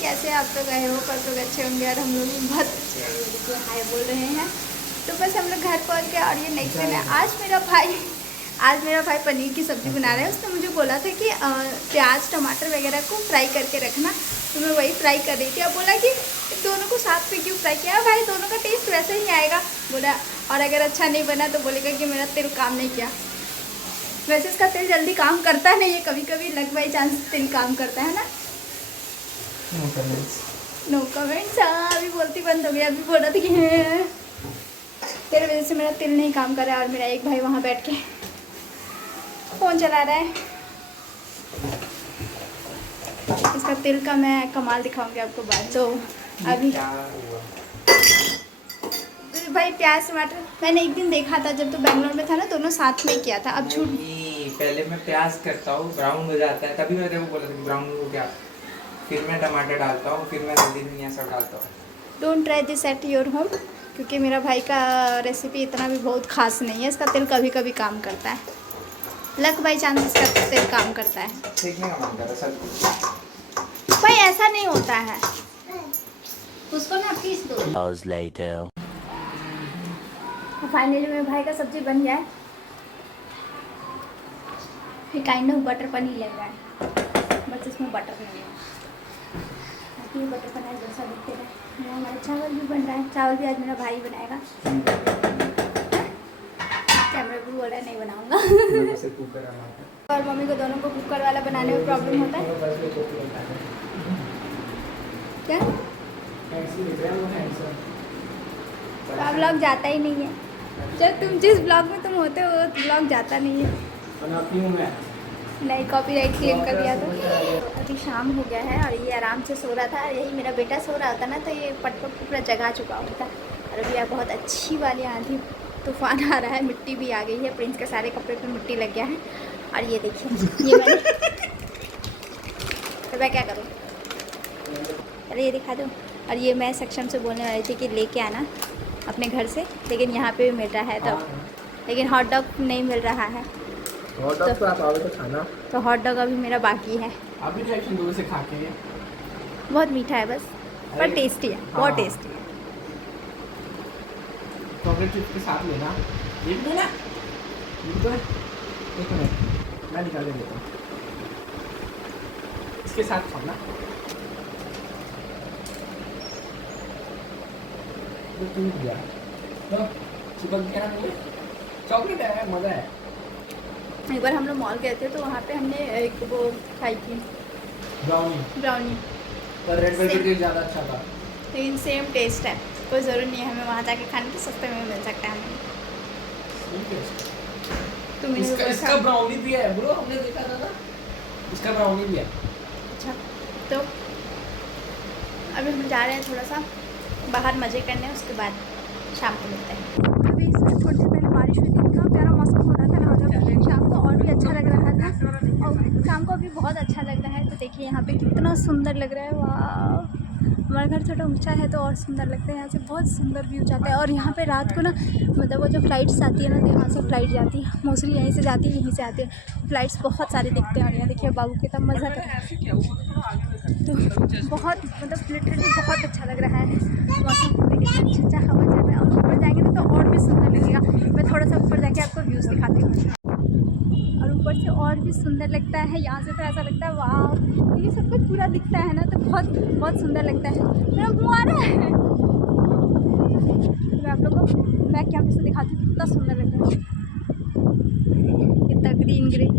कैसे आप लोग आए हो? कल लोग अच्छे होंगे और हम लोग भी बहुत अच्छे हैं। देखिए हाय बोल रहे हैं। तो बस हम लोग घर पहुंच गए और ये नेक्स्ट दिन है। आज मेरा भाई पनीर की सब्ज़ी बना रहा है। उसने मुझे बोला था कि प्याज टमाटर वगैरह को फ्राई करके रखना, तो मैं वही फ्राई कर रही थी। अब बोला कि दोनों को साथ में क्यों फ्राई किया भाई, दोनों का टेस्ट वैसे ही आएगा बोला। और अगर अच्छा नहीं बना तो बोलेगा कि मेरा तेल काम नहीं किया। वैसे इसका तेल जल्दी काम करता नहीं है, कभी कभी लग बाई चांस तेल काम करता है ना। No comments. अभी बोलती बंद हो गई। अभी बोला था कि तेरे वजह से मेरा तेल नहीं काम कर रहा है। और मेरा एक भाई वहाँ बैठ के फ़ोन चला रहा है। इसका तेल का मैं कमाल दिखाऊंगी आपको बाद। तो अभी भाई प्याज टमाटर मैंने एक दिन देखा था जब तो बैंगलोर में था ना, दोनों साथ में किया था। अब छूट पहले मैं प्याज करता हूँ, ब्राउन हो जाता है, तभी मैंने बोला था कि ब्राउन हो गया, फिर मैं टमाटर डालता हूँ, फिर मैं हल्दी धनिया सब डालता हूँ। Don't try this at your home, क्योंकि मेरा भाई का रेसिपी इतना भी बहुत खास नहीं है। इसका तेल कभी कभी काम करता है, लक बाई चांस इसका तेल काम करता है। सीखने का मन कर रहा है सब कुछ। भाई ऐसा नहीं होता है, उसको ना पीस दो। फाइनली मेरे भाई का सब्जी बन गया है। ये काइंड ऑफ बटर पनीर लग रहा है, बस इसमें बटर नहीं है। बाकी बटर पनीर जैसा दिखते रहे। हमारा चावल भी बन रहा है। चावल भी आज मेरा भाई बनाएगा। कैमरा भी बोल रहा है नहीं बनाऊंगा। और मम्मी को दोनों को कुकर वाला बनाने में प्रॉब्लम होता है क्या? तो आप ब्लॉग जाता ही नहीं है। जब तुम जिस ब्लॉग में तुम होते हो वो ब्लॉग जाता नहीं है। नहीं, कॉपीराइट क्लेम कर दिया। तो अभी शाम हो गया है और ये आराम से सो रहा था। यही मेरा बेटा सो रहा होता ना तो ये पट पूरा जगा चुका होता। और अभी यहाँ बहुत अच्छी वाली आंधी तूफान आ रहा है। मिट्टी भी आ गई है, प्रिंस के सारे कपड़े पे मिट्टी लग गया है। और ये देखिए ये मैंने तो मैं क्या करूँ, अरे ये दिखा दूँ। और ये मैं सक्षम से बोलने वाली थी कि लेके आना अपने घर से, लेकिन यहाँ पे भी मिल रहा है। तो लेकिन हॉट डॉग नहीं मिल रहा है। हॉट डॉग तो आप आओगे तो खाना। तो हॉट डॉग अभी मेरा बाकी है। अभी टेंशन दूर से खा के बहुत मीठा है बस, पर टेस्टी है। बहुत टेस्टी है। चॉकलेट चिप्स के साथ लेना। एक मिनट मैं निकाल के देता हूँ। इसके साथ खाना तो टूट गया तो चिपक गया ना, मुझे चॉकलेट है, मज़ा है। एक बार हम लोग मॉल गए थे तो वहाँ पे हमने एक वो खाई थी ब्राउनी, पर रेड वेलवेट केक ज़्यादा अच्छा था, लेकिन सेम टेस्ट है। कोई ज़रूरत नहीं है हमें वहाँ जाके खाने की, सस्ते में मिल सकता है हमें। तुम इसका ब्राउनी भी है ब्रो, हमने देखा था ना, इसका ब्राउनी भी है। अच्छा तो अभी हम जा रहे हैं थोड़ा सा बाहर मज़े करने, उसके बाद शाम को मिलते हैं। अभी थोड़ी देर पहले बारिश हुई थी, इतना प्यारा मौसम हो रहा था ना, शाम को और भी अच्छा लग रहा था। और शाम को अभी बहुत अच्छा लग रहा है। तो देखिए यहाँ पे कितना सुंदर लग रहा है। वाह, हमारा घर थोड़ा ऊंचा है तो और सुंदर लगता है। यहाँ से बहुत सुंदर व्यू जाता है। और यहाँ पे रात को ना मतलब वो जो फ्लाइट्स आती है ना, तो यहाँ से फ्लाइट जाती है, मोस्टली यहीं से जाती है, यहीं से आती है फ्लाइट्स। बहुत सारे दिखते हैं। और यहाँ देखिए बाबू कितना मज़ा कर रहा है। तो बहुत मतलब लिटरली बहुत अच्छा लग रहा है मौसम। देखिए अच्छा हवा चल रहा है। और ऊपर जाएंगे ना तो और भी सुंदर लगेगा। मैं थोड़ा सा ऊपर जाके आपको व्यूज़ दिखाती हूँ। और ऊपर से और भी सुंदर लगता है। यहाँ से तो ऐसा लगता है वाह, ये सब कुछ पूरा दिखता है ना, तो बहुत बहुत सुंदर लगता है। मेरा मुँह आ रहा है। मैं आप लोगों को बैक कैमरे से दिखाती हूँ कितना सुंदर लगता है, कितना ग्रीन ग्रीन।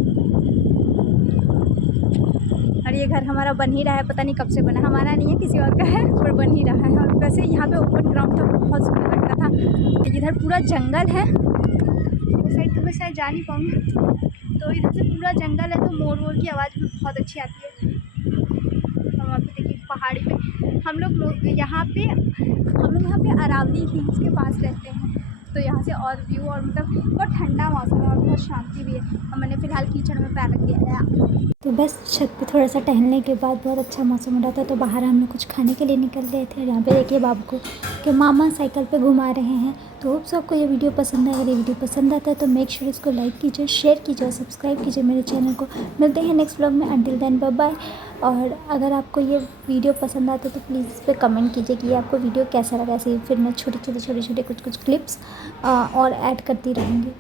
और ये घर हमारा बन ही रहा है, पता नहीं कब से बना, हमारा नहीं है किसी और का है, पर बन ही रहा है। और वैसे यहाँ पे ओपन ग्राउंड था, बहुत सुंदर लग रहा था। इधर पूरा जंगल है, उस साइड तो मैं शायद जा नहीं पाऊँगी। तो इधर से पूरा जंगल है, तो मोर वोर की आवाज़ भी बहुत अच्छी आती है। और वहाँ पे देखिए पहाड़ी पे हम लोग यहाँ पे अरावली हिल्स के पास रहते हैं। तो यहाँ से और व्यू और मतलब बहुत ठंडा मौसम है और बहुत शांति भी है। और मैंने फ़िलहाल कीचड़ में पैर रख दिया है। तो बस छत पे थोड़ा सा टहलने के बाद बहुत अच्छा मौसम हो रहा था, तो बाहर हम लोग कुछ खाने के लिए निकल गए थे। और यहाँ पे देखिए बाबू को कि मामा साइकिल पे घुमा रहे हैं। तो होप्स आपको ये वीडियो पसंद है। अगर ये वीडियो पसंद आता है तो मेक श्योर इसको लाइक कीजिए, शेयर कीजिए और सब्सक्राइब कीजिए मेरे चैनल को। मिलते हैं नेक्स्ट व्लॉग में। Until then bye bye. और अगर आपको ये वीडियो पसंद आता है तो प्लीज़ इस पर कमेंट कीजिए कि आपको वीडियो कैसा लगा। ऐसे ही फिर मैं छोटे छोटे कुछ क्लिप्स और ऐड करती रहूँगी।